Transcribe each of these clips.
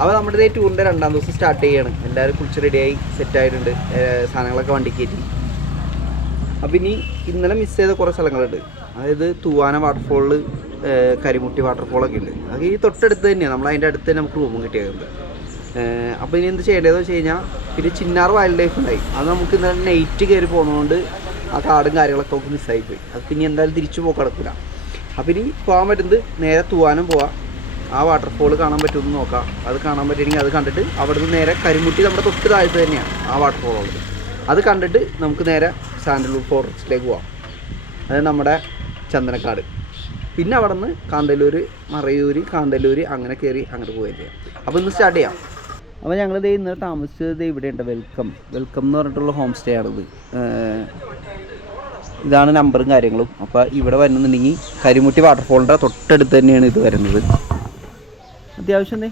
അപ്പോൾ നമ്മുടെ ഈ ടൂറിന്റെ രണ്ടാം ദിവസം സ്റ്റാർട്ട് ചെയ്യാണ്. എല്ലാവരും കുളിച്ച് റെഡിയായി സെറ്റ് ആയിട്ടുണ്ട്. ഏർ സാധനങ്ങളൊക്കെ വണ്ടി കയറ്റി. അപ്പം ഇനി ഇന്നലെ മിസ് ചെയ്ത കുറേ സ്ഥലങ്ങളുണ്ട്. അതായത് തൂവാന വാട്ടർഫോളിൽ കരിമുട്ടി വാട്ടർഫോളൊക്കെ ഉണ്ട്. അത് ഈ തൊട്ടടുത്ത് തന്നെയാണ് നമ്മൾ അതിന്റെ അടുത്ത് തന്നെ നമുക്ക് റൂമും കിട്ടിയത് അപ്പോൾ ഇനി എന്ത് ചെയ്യേണ്ടതെന്ന് വെച്ച് കഴിഞ്ഞാൽ പിന്നെ ചിന്നാർ വൈൽഡ് ലൈഫ് ഉണ്ടായി. അത് നമുക്ക് ഇന്നലെ നൈറ്റ് കയറി പോകുന്നതുകൊണ്ട് ആ കാടും കാര്യങ്ങളൊക്കെ നമുക്ക് മിസ്സായിപ്പോയി അത് പിന്നെ എന്തായാലും തിരിച്ചു പോക്ക് കിടക്കില്ല അപ്പം ഇനി പോകാൻ പറ്റുന്നത് നേരെ തൂവാനും പോവാം. ആ വാട്ടർഫോൾ കാണാൻ പറ്റുമെന്ന് നോക്കാം. അത് കാണാൻ പറ്റുമെങ്കിൽ അത് കണ്ടിട്ട് അവിടുന്ന് നേരെ കരിമുട്ടി നമ്മുടെ തൊട്ട് താഴത്ത് തന്നെയാണ് ആ വാട്ടർഫോൾ ഉള്ളത്. അത് കണ്ടിട്ട് നമുക്ക് നേരെ സാൻഡൽവുഡ് ഫോറസ്റ്റിലേക്ക് പോവാം. അത് നമ്മുടെ ചന്ദനക്കാട്. പിന്നെ അവിടെ നിന്ന് കാന്തല്ലൂർ മറയൂർ കാന്തല്ലൂർ അങ്ങനെ കയറി അങ്ങോട്ട് പോവുകയും ചെയ്യാം. അപ്പോൾ ഇന്ന് സ്റ്റാർട്ട് ചെയ്യാം. അപ്പോൾ ഞങ്ങൾ ദേ ഇന്നലെ താമസിച്ചത് ഇവിടെയുണ്ട് വെൽക്കം. വെൽക്കം എന്ന് പറഞ്ഞിട്ടുള്ള ഹോം സ്റ്റേ ആണിത് ഇതാണ് നമ്പറും കാര്യങ്ങളും. അപ്പോൾ ഇവിടെ വരുന്നുണ്ടെങ്കിൽ കരിമുട്ടി വാട്ടർഫോളിന്റെ തൊട്ടടുത്ത് തന്നെയാണ് ഇത് വരുന്നത്. അത്യാവശ്യം തന്നെ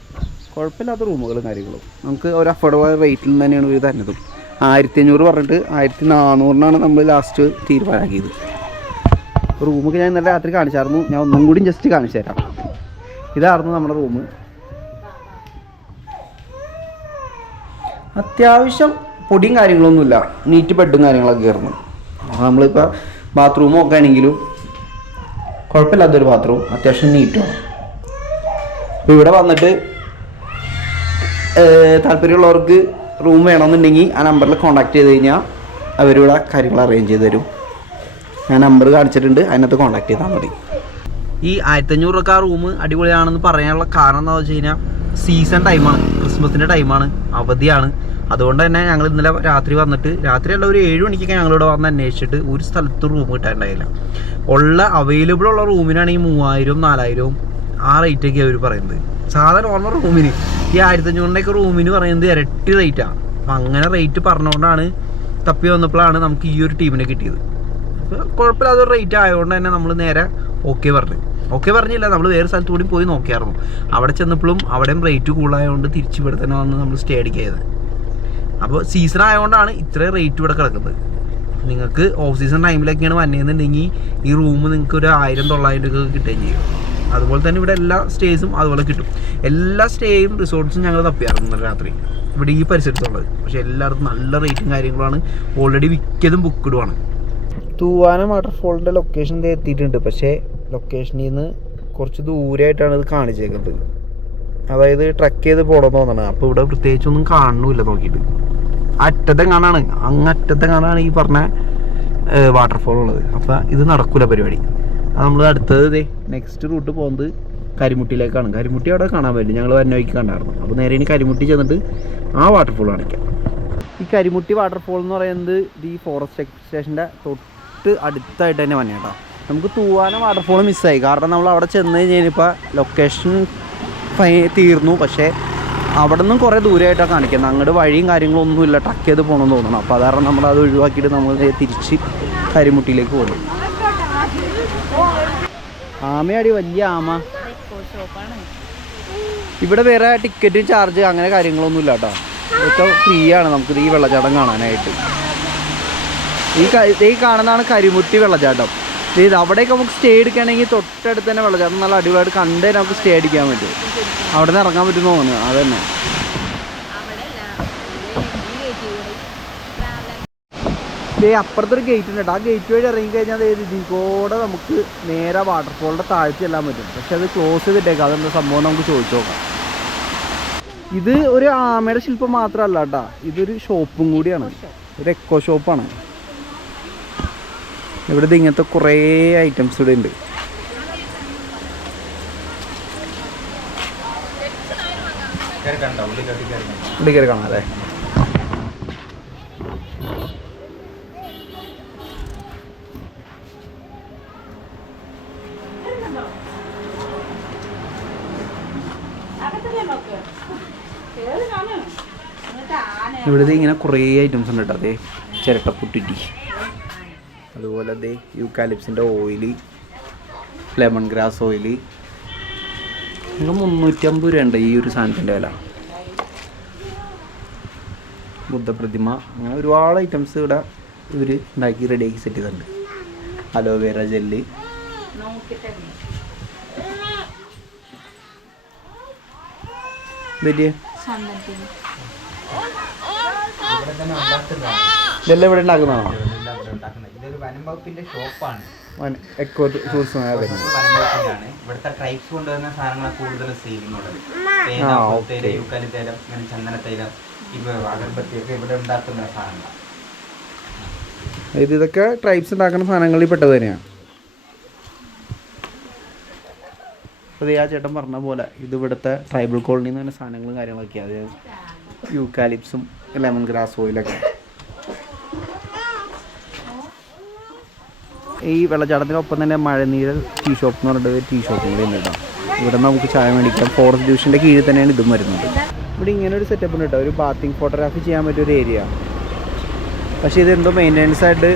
കുഴപ്പമില്ലാത്ത റൂമുകളും കാര്യങ്ങളും. നമുക്ക് ഒരു അഫോർഡബിൾ റേറ്റിൽ തന്നെയാണ് ഇവർ തരുന്നതും. ആയിരത്തി അഞ്ഞൂറ് പറഞ്ഞിട്ട് ആയിരത്തി നാനൂറിനാണ് നമ്മൾ ലാസ്റ്റ് തീരുമാനമാക്കിയത്. റൂമൊക്കെ ഞാൻ ഇന്നലെ രാത്രി കാണിച്ചായിരുന്നു. ഞാൻ ഒന്നും കൂടി ജസ്റ്റ് കാണിച്ചു തരാം. ഇതായിരുന്നു നമ്മുടെ റൂം അത്യാവശ്യം പൊടിയും കാര്യങ്ങളൊന്നുമില്ല. നീറ്റ് ബെഡും കാര്യങ്ങളൊക്കെ അപ്പോൾ നമ്മളിപ്പോൾ ബാത്റൂമൊക്കെ ആണെങ്കിലും കുഴപ്പമില്ലാത്തൊരു ബാത്റൂം അത്യാവശ്യം നീറ്റുമാണ് അപ്പോൾ ഇവിടെ വന്നിട്ട് താല്പര്യമുള്ളവർക്ക് റൂം വേണമെന്നുണ്ടെങ്കിൽ ആ നമ്പറിൽ കോൺടാക്ട് ചെയ്ത് കഴിഞ്ഞാൽ അവരിവിടെ കാര്യങ്ങൾ അറേഞ്ച് ചെയ്ത് തരും. ഞാൻ നമ്പർ കാണിച്ചിട്ടുണ്ട് അതിനകത്ത് കോൺടാക്ട് ചെയ്താൽ മതി. ഈ ആയിരത്തഞ്ഞൂറ് ആ റൂം അടിപൊളിയാണെന്ന് പറയാനുള്ള കാരണം എന്താണെന്ന് വെച്ച് കഴിഞ്ഞാൽ സീസൺ ടൈമാണ് ക്രിസ്മസിന്റെ ടൈമാണ് അവധിയാണ്. അതുകൊണ്ട് തന്നെ ഞങ്ങൾ ഇന്നലെ രാത്രി വന്നിട്ട് രാത്രിയല്ല ഒരു ഏഴ് മണിക്കൊക്കെ ഞങ്ങളിവിടെ വന്ന് അന്വേഷിച്ചിട്ട് ഒരു സ്ഥലത്ത് റൂം കിട്ടാനുണ്ടായില്ല ഉള്ള അവൈലബിൾ ഉള്ള റൂമിനാണെങ്കിൽ മൂവായിരവും നാലായിരവും ആ റേറ്റൊക്കെ അവർ പറയുന്നത്. സാധാരണ നോർമൽ റൂമിന് ഈ ആയിരത്തഞ്ഞൂറിന്റെയൊക്കെ റൂമിന് പറയുന്നത് ഇരട്ടി റേറ്റാണ് അപ്പം അങ്ങനെ റേറ്റ് പറഞ്ഞുകൊണ്ടാണ് തപ്പി വന്നപ്പോഴാണ് നമുക്ക് ഈ ഒരു ടീമിനെ കിട്ടിയത്. അപ്പോൾ കുഴപ്പമില്ലാത്ത റേറ്റ് ആയതുകൊണ്ട് തന്നെ നമ്മൾ നേരെ ഓക്കെ പറഞ്ഞു. ഓക്കെ പറഞ്ഞില്ല നമ്മൾ വേറെ സ്ഥലത്ത് കൂടി പോയി നോക്കിയായിരുന്നു. അവിടെ ചെന്നപ്പോഴും അവിടെയും റേറ്റ് കൂടുതലായതുകൊണ്ട് തിരിച്ചു ഇവിടെ തന്നെ വന്ന് നമ്മൾ സ്റ്റേ അടിക്കായത്. അപ്പോൾ സീസൺ ആയതുകൊണ്ടാണ് ഇത്രയും റേറ്റ് ഇവിടെ കിടക്കുന്നത്. നിങ്ങൾക്ക് ഓഫ് സീസൺ ടൈമിലൊക്കെയാണ് വന്നതെന്നുണ്ടെങ്കിൽ ഈ റൂം നിങ്ങൾക്ക് ഒരു ആയിരം തൊള്ളായിരം രൂപ കിട്ടുകയും ചെയ്യും. അതുപോലെ തന്നെ ഇവിടെ എല്ലാ സ്റ്റേസും അതുപോലെ കിട്ടും. എല്ലാ സ്റ്റേയും റിസോർട്ട്സും ഞങ്ങൾ തപ്പിയായിരുന്നു ഇന്നലെ രാത്രി. ഇവിടെ ഈ പരിസരത്തുള്ളത്. പക്ഷേ എല്ലായിടത്തും നല്ല റേറ്റും കാര്യങ്ങളാണ് ഓൾറെഡി മിക്കതും ബുക്കിടുവാണ് തൂവാന വാട്ടർഫോളിന്റെ ലൊക്കേഷൻ എത്തിയിട്ടുണ്ട്. പക്ഷേ ലൊക്കേഷനിൽ നിന്ന് കുറച്ച് ദൂരമായിട്ടാണ് ഇത് കാണിച്ചേക്കുന്നത്. അതായത് ട്രക്ക് ചെയ്ത് പോകണമെന്ന് തോന്നണം. അപ്പോൾ ഇവിടെ പ്രത്യേകിച്ചൊന്നും കാണുന്നില്ല നോക്കിയിട്ട്. അറ്റത്തെ കാണാണ് അങ്ങറ്റത്തെ കാണാണ് ഈ പറഞ്ഞ വാട്ടർഫോൾ ഉള്ളത്. അപ്പം ഇത് നടക്കൂല പരിപാടി. നമ്മൾ അടുത്തത് നെക്സ്റ്റ് റൂട്ട് പോകുന്നത് കരിമുട്ടിയിലേക്കാണ്. കരിമുട്ടി അവിടെ കാണാൻ പറ്റില്ല ഞങ്ങൾ വഴിക്ക് കണ്ടായിരുന്നു. അപ്പോൾ നേരെ ഇനി കരിമുട്ടി ചെന്നിട്ട് ആ വാട്ടർഫോൾ കാണിക്കാം. ഈ കരിമുട്ടി വാട്ടർഫോൾ എന്ന് പറയുന്നത് ഇത് ഈ ഫോറസ്റ്റ് സ്റ്റേഷന്റെ തൊട്ട് അടുത്തായിട്ട് തന്നെ വന്നെ കേട്ടോ. നമുക്ക് തൂവാന വാട്ടർഫോൾ മിസ്സായി കാരണം നമ്മൾ അവിടെ ചെന്ന് കഴിഞ്ഞപ്പോൾ ലൊക്കേഷൻ തീർന്നു. പക്ഷേ അവിടെ നിന്നും കുറേ ദൂരമായിട്ടാണ് കാണിക്കുന്നത്. അങ്ങോട്ട് വഴിയും കാര്യങ്ങളൊന്നും ഇല്ല ടക്ക് ചെയ്ത് പോകണമെന്ന് തോന്നണം. അപ്പോൾ അതാരണം നമ്മൾ അത് ഒഴിവാക്കിയിട്ട് നമ്മൾ തിരിച്ച് കരിമുട്ടിയിലേക്ക് പോകും ആമയാടി വലിയ ആമ. ഇവിടെ വേറെ ടിക്കറ്റ് ചാർജ് അങ്ങനെ കാര്യങ്ങളൊന്നും ഇല്ല കേട്ടോ. ഇതൊക്കെ ഫ്രീ ആണ് നമുക്ക് ഈ വെള്ളച്ചാട്ടം കാണാനായിട്ട്. ഈ ഈ കാണുന്നതാണ് കരിമുട്ടി വെള്ളച്ചാട്ടം. ഇത് അവിടെയൊക്കെ നമുക്ക് സ്റ്റേ എടുക്കുകയാണെങ്കിൽ തൊട്ടടുത്ത് തന്നെ വെള്ളച്ചാട്ടം. നല്ല അടിപൊളിയായിട്ട് കണ്ടേ നമുക്ക് സ്റ്റേ അടിക്കാൻ പറ്റും. അവിടെ നിന്ന് ഇറങ്ങാൻ പറ്റുമെന്ന് തോന്നുന്നു. അത് തന്നെ ദേ അപ്പുറത്തൊരു ഗേറ്റ് ഉണ്ട്. ആ ഗേറ്റ് വഴി ഇറങ്ങി കഴിഞ്ഞാൽ ദേ ഇതിൽ കൂടെ നമുക്ക് നേരെ വാട്ടർഫോളിന്റെ താഴ്ച ചെല്ലാൻ പറ്റും. പക്ഷെ അത് ക്ലോസ് ചെയ്തിട്ടേക്കാം. അതെന്താ സംഭവം നമുക്ക് ചോദിച്ചു നോക്കാം. ഇത് ഒരു ആമയുടെ ശില്പം മാത്രമല്ല കേട്ടാ. ഇതൊരു ഷോപ്പും കൂടിയാണ്. ഒരു എക്കോ ഷോപ്പാണ് ഇവിടെ ഇങ്ങനത്തെ കുറേ ഐറ്റംസ് ഇവിടെ ഉണ്ട്. ഇവിടെ കയറി കാണാം അല്ലേ? ഇവിടെ ഇങ്ങനെ കുറേ ഐറ്റംസ് ഉണ്ട് കേട്ടോ. അതെ ചിരട്ടപ്പുട്ടിട്ടി അതുപോലെ അതെ യൂക്കാലിപ്സിന്റെ ഓയിൽ ലെമൺ ഗ്രാസ് ഓയിൽ നിങ്ങൾ മുന്നൂറ്റമ്പത് രൂപ ഉണ്ട് ഈ ഒരു സാധനത്തിന്റെ വില. ബുദ്ധപ്രതിമ. അങ്ങനെ ഒരുപാട് ഐറ്റംസ് ഇവിടെ ഇവർ ഉണ്ടാക്കി റെഡിയാക്കി സെറ്റ് ചെയ്തിട്ടുണ്ട്. അലോവേറ ജെല്ല് ചന്ദനത്തിന് ഇതെല്ലാം ഇവിടെ ഉണ്ടാക്കുന്നതാണോ? ഇതൊരു വനം വകുപ്പിന്റെ ഷോപ്പാണ്. എക്കോ ടൂറിസം വരുന്നത്. വനം വകുപ്പിന്റെയാണ് ഇവിടുത്തെ ട്രൈബ്സ് കൊണ്ടുവരുന്ന സാധനങ്ങളാണ് കൂടുതൽ സെയിലിംഗ് ഉള്ളത് തേന ആ, പുൽത്തൈലം, ഓക്കേ. യൂക്കാലി തൈലം ഇങ്ങനെ ചന്ദനത്തൈലം ഇവ അഗർബത്തിയൊക്കെ ഇവിടെ ഉണ്ടാക്കുന്ന സാധനങ്ങളാണ് ഇത് ഇതൊക്കെ ട്രൈബ്സ് ഉണ്ടാക്കുന്ന സാധനങ്ങളിൽ പെട്ടത് തന്നെയാണ് അപ്പോൾ ആ ചേട്ടൻ പറഞ്ഞ പോലെ ഇത് ഇവിടുത്തെ ട്രൈബൽ കോളനി തന്നെ സാധനങ്ങളും കാര്യങ്ങളൊക്കെയാണ് യൂക്കാലിപ്സും ലെമൺ ഗ്രാസ് ഓയിലൊക്കെ. ഈ വെള്ളച്ചാട്ടത്തിനൊപ്പം തന്നെ മഴനീരൽ ടീ ഷോപ്പ് എന്ന് പറഞ്ഞിട്ട് ടീ ഷോപ്പും കൂടി ഉണ്ട് കേട്ടോ. ഇവിടെ നമുക്ക് ചായ മേടിക്കാം. ഫോറസ്റ്റ് ഡിവിഷന്റെ കീഴിൽ തന്നെയാണ് ഇതും വരുന്നത്. ഇവിടെ ഇങ്ങനെ ഒരു സെറ്റപ്പ് ഉണ്ട് കേട്ടോ. ഒരു ബാത്തിങ് ഫോട്ടോഗ്രാഫി ചെയ്യാൻ പറ്റിയ ഒരു ഏരിയ പക്ഷേ ഇത് എന്തോ മെയിന്റെനൻസ് ആയിട്ട്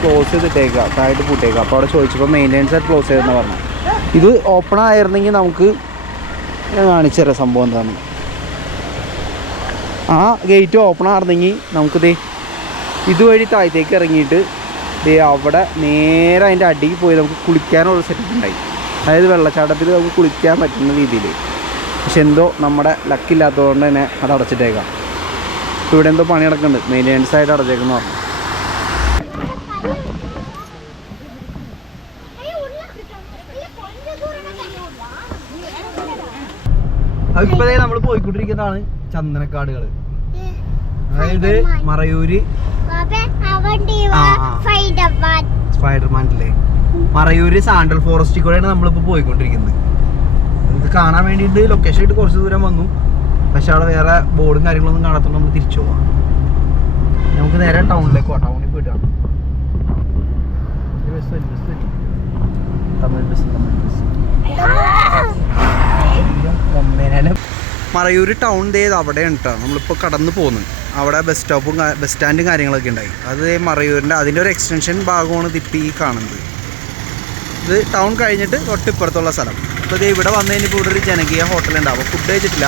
ക്ലോസ് ചെയ്തിട്ടേക്കുക താഴത്ത് പൂട്ടേക്കുക അപ്പോൾ അവിടെ ചോദിച്ചപ്പോൾ മെയിന്റെനൻസ് ആയിട്ട് ക്ലോസ് ചെയ്തെന്ന് പറഞ്ഞു ഇത് ഓപ്പൺ ആയിരുന്നെങ്കിൽ നമുക്ക് കാണിച്ചു തരാം സംഭവം എന്താണ് ആ ഗേറ്റ് ഓപ്പൺ ആയിരുന്നെങ്കിൽ നമുക്കിത് ഇതുവഴി താഴത്തേക്ക് ഇറങ്ങിയിട്ട് ദേ അവിടെ നേരെ അതിന്റെ അടിയിൽ പോയി നമുക്ക് കുളിക്കാനുള്ള സെറ്റപ്പ് ഉണ്ടായി. അതായത് വെള്ളച്ചാട്ടത്തിൽ നമുക്ക് കുളിക്കാൻ പറ്റുന്ന രീതിയിൽ. പക്ഷെ എന്തോ നമ്മുടെ ലക്കില്ലാത്തതുകൊണ്ട് തന്നെ അത് അടച്ചിട്ടേക്കാം. ഇവിടെ എന്തോ പണി നടക്കുന്നുണ്ട്. മെയിന്റെനൻസ് ആയിട്ട് അടച്ചേക്കുന്നു പറഞ്ഞു. അതിപ്പോഴേ നമ്മൾ പോയിക്കൊണ്ടിരിക്കുന്നതാണ്. ചന്ദനക്കാടുകൾ അതായത് മറയൂര്. സ്പൈഡർമാന്റെ. സ്പൈഡർമാനില്ലേ മറയൂര് സാൻഡൽ ഫോറസ്റ്റിൽ കൂടെയാണ് നമ്മളിപ്പോൾ പോയിക്കൊണ്ടിരിക്കുന്നത്. നമുക്ക് കാണാൻ വേണ്ടിയിട്ട് ലൊക്കേഷൻ ആയിട്ട് കുറച്ച് ദൂരം വന്നു. പക്ഷെ അവിടെ വേറെ ബോർഡും കാര്യങ്ങളൊന്നും കാണാത്തോണ്ട് നമ്മൾ തിരിച്ചു പോവാം. നമുക്ക് നേരെ ടൗണിലേക്ക് പോവാം. ടൗണിൽ പോയിട്ട് കാണാം. ഒരു ബസ് വരും, ബസ് വരും. തമിഴ് ബസ് തമിഴ് ബസ് ഒന്നേനാലും മറയൂർ ടൗൺ ദേ അവിടെയാണ് കേട്ടോ നമ്മളിപ്പോൾ കടന്നു പോകുന്നത് അവിടെ ബസ് സ്റ്റോപ്പും ബസ് സ്റ്റാൻഡും കാര്യങ്ങളൊക്കെ ഉണ്ടായി. അത് മറയൂരിന്റെ അതിന്റെ ഒരു എക്സ്റ്റൻഷൻ ഭാഗമാണ് തിപ്പി കാണുന്നത്. ഇത് ടൗൺ കഴിഞ്ഞിട്ട് തൊട്ടിപ്പുറത്തുള്ള സ്ഥലം. അപ്പോൾ ഇത് ഇവിടെ വന്നു കഴിഞ്ഞപ്പോൾ ഇവിടെ ഒരു ജനകീയ ഹോട്ടലുണ്ട് അപ്പോൾ ഫുഡ് കഴിച്ചിട്ടില്ല.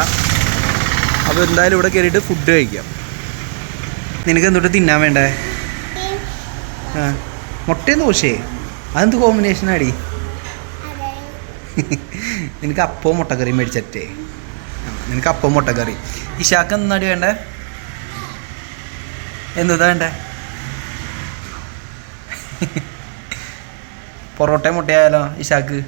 അപ്പോൾ എന്തായാലും ഇവിടെ കയറിയിട്ട് ഫുഡ് കഴിക്കാം. നിനക്ക് എന്തൊട്ട് തിന്നാൻ വേണ്ടേ? ആ മുട്ടയും ദോശയെ. അതെന്ത് കോമ്പിനേഷനാടി നിനക്ക് അപ്പവും മുട്ടക്കറിയും മേടിച്ചേ നിനക്ക് അപ്പം മുട്ടക്കറി ഇഷാക്ക് എന്നാടി വേണ്ടേ? എന്താ വേണ്ടേ? പൊറോട്ട മുട്ടയായാലോ ഇഷാക്ക്?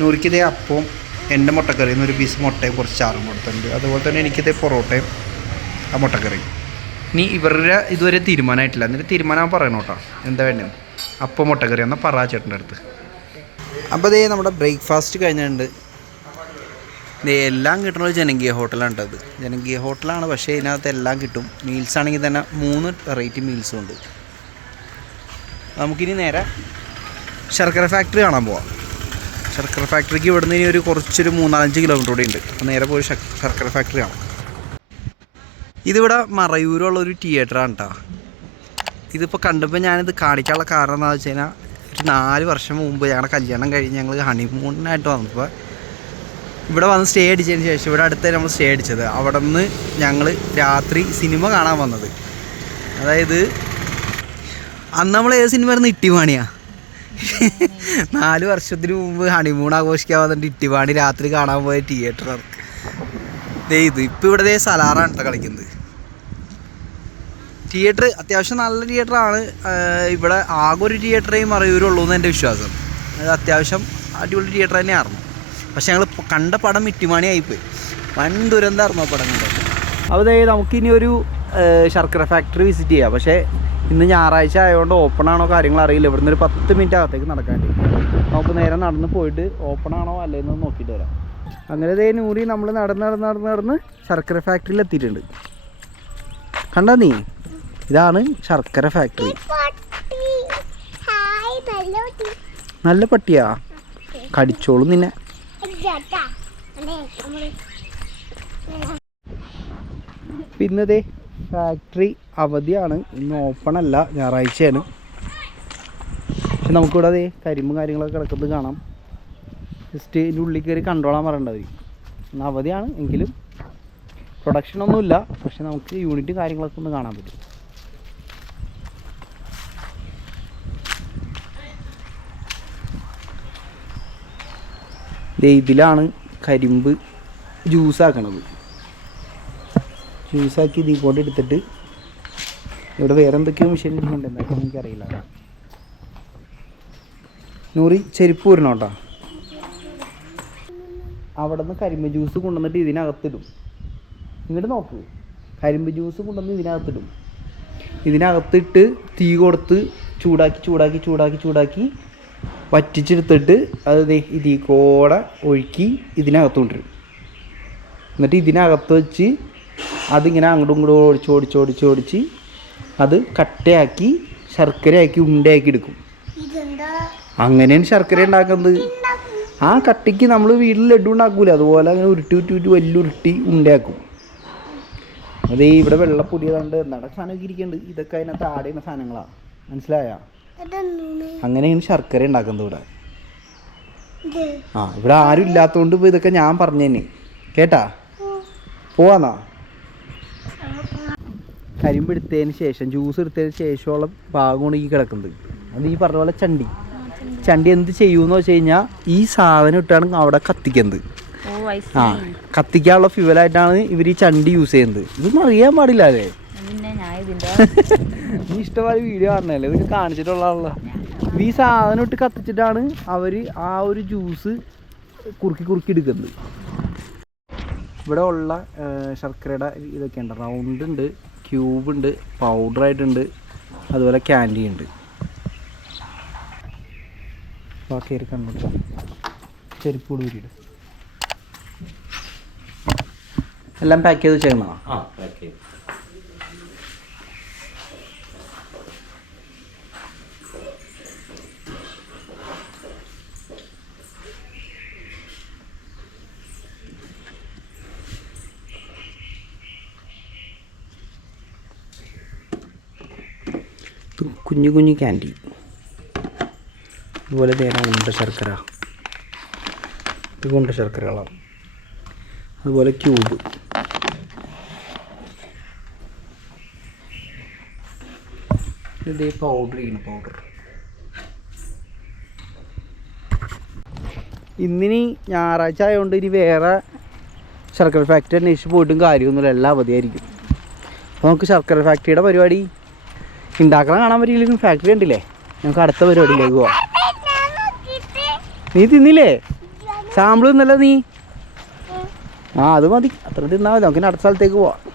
നൂറിക്കിതേ അപ്പവും എന്റെ മുട്ടക്കറിയിൽ നിന്ന് ഒരു പീസ് മുട്ടയും കുറച്ച് ചാറും കൊടുത്തിട്ടുണ്ട്. അതുപോലെ തന്നെ എനിക്കിതേ പൊറോട്ടയും ആ മുട്ടക്കറിയും. ഇനി ഇവരുടെ ഇതുവരെ തീരുമാനമായിട്ടില്ല. എന്നിട്ട് തീരുമാനം പറയണോട്ടോ കേട്ടോ. എന്താ വേണ്ടത് അപ്പം മുട്ടക്കറി എന്ന പറ ചേട്ടന്റെ അടുത്ത്. അപ്പോൾ ദേ നമ്മുടെ ബ്രേക്ക്ഫാസ്റ്റ് കഴിഞ്ഞിട്ടുണ്ട്. എല്ലാം കിട്ടുന്ന ഒരു ജനകീയ ഹോട്ടലാണ് ഇത്. ജനകീയ ഹോട്ടലാണ് പക്ഷേ ഇതിനകത്ത് എല്ലാം കിട്ടും. മീൽസ് ആണെങ്കിൽ തന്നെ മൂന്ന് വെറൈറ്റി മീൽസും ഉണ്ട്. നമുക്കിനി നേരെ ശർക്കര ഫാക്ടറി കാണാൻ പോവാം. ശർക്കര ഫാക്ടറിക്ക് ഇവിടുന്ന് ഇനി ഒരു കുറച്ചൊരു മൂന്നാലഞ്ച് കിലോമീറ്റർ കൂടി ഉണ്ട്. അപ്പോൾ നേരെ പോയി ശർക്കര ഫാക്ടറി കാണാം. ഇതിവിടെ മറയൂരുള്ള ഒരു തിയേറ്ററാണ് കേട്ടോ ഇതിപ്പോൾ കണ്ടപ്പോൾ ഞാനിത് കാണിക്കാനുള്ള കാരണം എന്താണെന്ന് വെച്ച് കഴിഞ്ഞാൽ ഒരു നാല് വർഷം മുമ്പ് ഞങ്ങളുടെ കല്യാണം കഴിഞ്ഞ് ഞങ്ങൾ ഹണിമൂണിനായിട്ട് വന്നപ്പോൾ ഇവിടെ വന്ന് സ്റ്റേ അടിച്ചതിന് ശേഷം ഇവിടെ അടുത്ത് നമ്മൾ സ്റ്റേ അടിച്ചത്. അവിടെ നിന്ന് ഞങ്ങൾ രാത്രി സിനിമ കാണാൻ വന്നത്. അതായത് അന്ന് നമ്മൾ ഏത് സിനിമ ആയിരുന്നു? ഇട്ടിവാണിയാ. നാല് വർഷത്തിന് മുമ്പ് ഹണിമൂൺ ആഘോഷിക്കാൻ വന്നിട്ട് ഇട്ടിവാണി രാത്രി കാണാൻ പോയ തിയേറ്ററാണ് ഇത് ഇപ്പം ഇവിടെ സലാറാണ് കേട്ടോ കളിക്കുന്നത്. തിയേറ്റർ അത്യാവശ്യം നല്ല തിയേറ്ററാണ്. ഇവിടെ ആകെ ഒരു തിയേറ്ററേ മറയൂരുള്ളൂ എന്ന് എന്റെ വിശ്വാസം. അത് അത്യാവശ്യം അടിപൊളി തിയേറ്റർ തന്നെയായിരുന്നു. പക്ഷെ ഞങ്ങൾ കണ്ട പടം മിറ്റിമാണി ആയിപ്പോയി. വൻ ദുരന്തമായിരുന്നു ആ പടം കണ്ടത്. അപ്പോൾ ദേ നമുക്കിനി ഒരു ശർക്കര ഫാക്ടറി വിസിറ്റ് ചെയ്യാം. പക്ഷേ ഇന്ന് ഞായറാഴ്ച ആയതുകൊണ്ട് ഓപ്പൺ ആണോ കാര്യങ്ങൾ അറിയില്ല. ഇവിടുന്ന് ഒരു പത്ത് മിനിറ്റ് അകത്തേക്ക് നടക്കാണ്ട് നമുക്ക് നേരെ നടന്ന് പോയിട്ട് ഓപ്പൺ ആണോ അല്ലേന്ന് നോക്കിയിട്ട് വരാം. അങ്ങനെ ദേ നൂറി നമ്മൾ നടന്ന് നടന്ന് നടന്ന് നടന്ന് ശർക്കര ഫാക്ടറിയിൽ എത്തിയിട്ടുണ്ട്. കണ്ടാ നീ? ഇതാണ് ശർക്കര ഫാക്ടറി നല്ല പട്ടിയാ? കടിച്ചോളും നിന്നെ. പിന്നതേ ഫാക്ടറി അവധിയാണ്. ഇന്ന് ഓപ്പൺ അല്ല ഞായറാഴ്ചയാണ്. പക്ഷെ നമുക്കിവിടെ അതേ കരിമ്പും കാര്യങ്ങളൊക്കെ കിടക്കുന്നത് കാണാം. ജസ്റ്റ് ഇതിന്റെ ഉള്ളിൽ കയറി കണ്ടോളാൻ പറയേണ്ടത് ഇന്ന് അവധിയാണ് എങ്കിലും പ്രൊഡക്ഷൻ ഒന്നുമില്ല. പക്ഷെ നമുക്ക് യൂണിറ്റും കാര്യങ്ങളൊക്കെ ഒന്ന് കാണാൻ പറ്റും. ഇതിലാണ് കരിമ്പ് ജ്യൂസാക്കണത്. ജ്യൂസാക്കി ഇതിൽ കൂടെ എടുത്തിട്ട് ഇവിടെ വേറെ എന്തൊക്കെയോ മെഷീൻ ഉണ്ട് എന്തൊക്കെ എനിക്കറിയില്ല. നൂറി ചെരുപ്പ് വരണം കേട്ടോ. അവിടെ നിന്ന് കരിമ്പ് ജ്യൂസ് കൊണ്ടുവന്നിട്ട് ഇതിനകത്തിടും. ഇങ്ങോട്ട് നോക്ക്. കരിമ്പ് ജ്യൂസ് കൊണ്ടുവന്ന് ഇതിനകത്തിടും. ഇതിനകത്തിട്ട് തീ കൊടുത്ത് ചൂടാക്കി ചൂടാക്കി ചൂടാക്കി ചൂടാക്കി വറ്റിച്ചെടുത്തിട്ട് അത് ഇതിൽ കൂടെ ഒഴുക്കി ഇതിനകത്ത് കൊണ്ടുവരും എന്നിട്ട് ഇതിനകത്ത് വെച്ച് അതിങ്ങനെ അങ്ങോട്ടും ഇങ്ങോട്ടും ഓടിച്ച് ഓടിച്ച് ഓടിച്ച് ഓടിച്ച് അത് കട്ടയാക്കി ശർക്കരയാക്കി ഉണ്ടയാക്കി എടുക്കും. അങ്ങനെയാണ് ശർക്കര ഉണ്ടാക്കുന്നത്. ആ കട്ടിക്ക് നമ്മൾ വീട്ടിൽ ലഡു ഉണ്ടാക്കൂല. അതുപോലെ അങ്ങനെ ഉരുട്ടി ഉരുട്ടി ഉരുട്ടി വലിയ ഉരുട്ടി ഉണ്ടയാക്കും. അതേ ഇവിടെ വെള്ളപ്പൊടി ഏതാണ്ട് എന്താണ് സാധനമൊക്കെ ഇരിക്കുന്നുണ്ട്. ഇതൊക്കെ അതിനകത്ത് ആടെയുന്ന സാധനങ്ങളാണ് മനസ്സിലായോ? അങ്ങനെയാണ് ശർക്കര ഉണ്ടാക്കുന്നത് ഇവിടെ. ആ ഇവിടെ ആരും ഇല്ലാത്തതുകൊണ്ട് ഇപ്പോൾ ഇതൊക്കെ ഞാൻ പറഞ്ഞു തന്നെ കേട്ടാ? പോവാന്നാ? കരിമ്പ് എടുത്തതിന് ശേഷം ജ്യൂസ് എടുത്തതിന് ശേഷമുള്ള ഭാഗമാണ് ഈ കിടക്കുന്നത്. അത് ഈ പറഞ്ഞ പോലെ ചണ്ടി. ചണ്ടി എന്ത് ചെയ്യുമെന്ന് വെച്ച് കഴിഞ്ഞാൽ ഈ സാധനം ഇട്ടാണ് അവിടെ കത്തിക്കുന്നത്. ആ കത്തിക്കാനുള്ള ഫ്യൂവലായിട്ടാണ് ഇവർ ഈ ചണ്ടി യൂസ് ചെയ്യുന്നത്. ഇതൊന്നും അറിയാൻ പാടില്ല അല്ലേ? പിന്നെ ഞാൻ ഇതിന്റെ നീ ഇഷ്ടമായ വീഡിയോ പറഞ്ഞല്ലേ ഇതൊക്കെ കാണിച്ചിട്ടുള്ളതാണല്ലോ. ഈ സാധനം ഇട്ട് കത്തിച്ചിട്ടാണ് അവർ ആ ഒരു ജ്യൂസ് കുറുക്കി കുറുക്കി എടുക്കുന്നത്. ഇവിടെ ഉള്ള ശർക്കരയുടെ ഇതൊക്കെ ഉണ്ട്. റൗണ്ട് ഉണ്ട് ക്യൂബ് ഉണ്ട് പൗഡർ ആയിട്ടുണ്ട് അതുപോലെ ക്യാൻഡി ഉണ്ട്. ബാക്കി കണ്ടിട്ട് ചെരുപ്പ് കൂടിയിട്ട് എല്ലാം പാക്ക് ചെയ്ത് വെച്ചേക്കുന്നതാണോ? ആ പാക്ക് ഇത് കുഞ്ഞു കുഞ്ഞു ക്യാൻഡി അതുപോലെ തേന ഉണ്ട ശർക്കര. ഇത് ശർക്കരകളാണ് അതുപോലെ ക്യൂബ് ഇത് പൗഡർ ചെയ്യണം പൗഡർ ഇന്നിനി ഞായറാഴ്ച ആയതുകൊണ്ട് ഇനി വേറെ ശർക്കര ഫാക്ടറി അന്വേഷിച്ച് പോയിട്ടും കാര്യമൊന്നുമില്ല. എല്ലാം അവധിയായിരിക്കും. അപ്പോൾ നമുക്ക് ശർക്കര ഫാക്ടറിയുടെ പരിപാടി ഉണ്ടാക്കണം കാണാൻ പറ്റിയില്ലെങ്കിലും ഫാക്ടറി ഉണ്ടല്ലേ നമുക്ക് അടുത്ത പരിപാടിയിലേക്ക് പോവാം. നീ തിന്നില്ലേ? സാമ്പിൾ തിന്നല്ലോ നീ? ആ അത് മതി. അത്ര തിന്നാൽ മതി. നമുക്ക് അടുത്ത സ്ഥലത്തേക്ക് പോവാം.